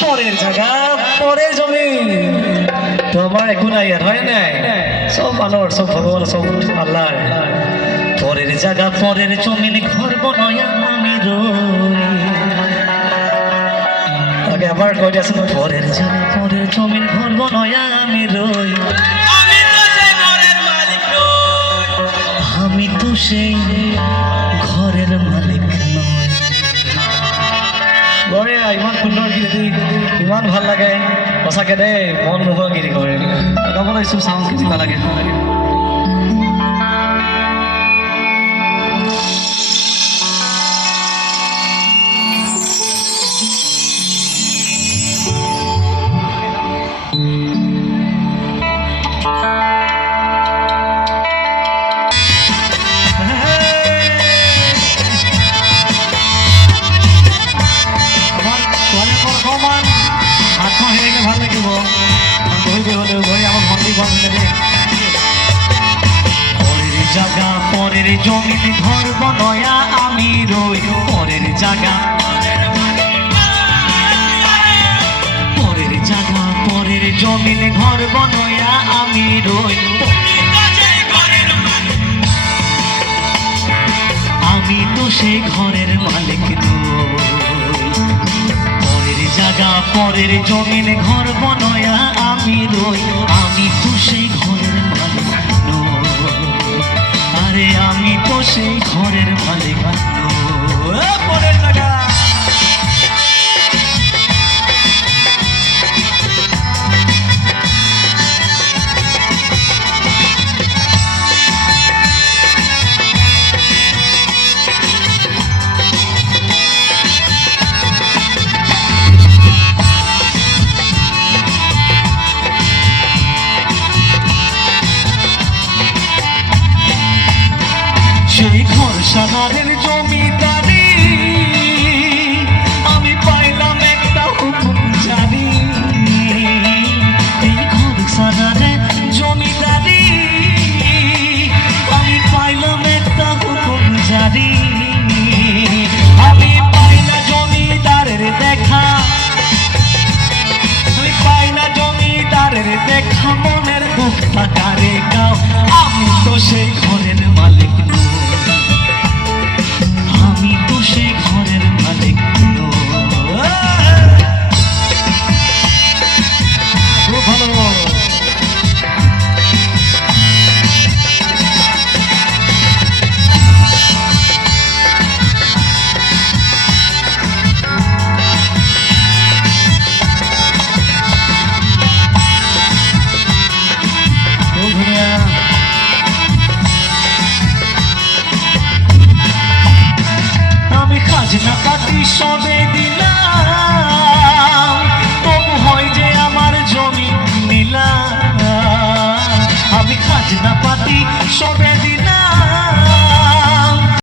পরের জায়গা পরের জমি তো আমার এখন আর হয় না সব মানুষ সব ভগবান সব আল্লাহ পরের জায়গা পরের জমিন ঘর বনয়া আমি আগে আবার কয়টা আছে পরের জায়গা পরের জমিন ঘর বনয়া আমি রই আমি তো সেই ঘরের মালিক নয় গড়ে ইমান সুন্দর গীতি ইমান ভাল লাগে সঁচাকে দেই মন নোহোৱা গীতি কৰে গাবলৈ এইটো চাউণ্ড কিবা লাগে ভাল লাগিব পরের জায়গা পরের জমিন ঘর বনয়া আমি রই পরের জায়গা পরের জায়গা পরের জমিন ঘর বনয়া আমি রই আমি তো সেই ঘরের মালিক পরের জায়গা পরের জমিন ঘর বনয়া আমি রই আমি তো সেই ঘরের মালিক আরে আমি তো সেই ঘরের মালিক পরের জায়গা সেই ঘর সাধারের জমিদারি আমি পাইলাম একটা হুকুম জারি এই ঘর সাধারের জমিদারি আমি পাইলাম একটা হুকুম জারি আমি পাইলা জমিদারের দেখা তুই পাইলা জমিদারের দেখা মনের দুঃখ কারে গাও আমি তো সেই ঘরের মালিক আমি তো সেই ঘরের মালিক খুব ভালো খাজনা পাতি সবে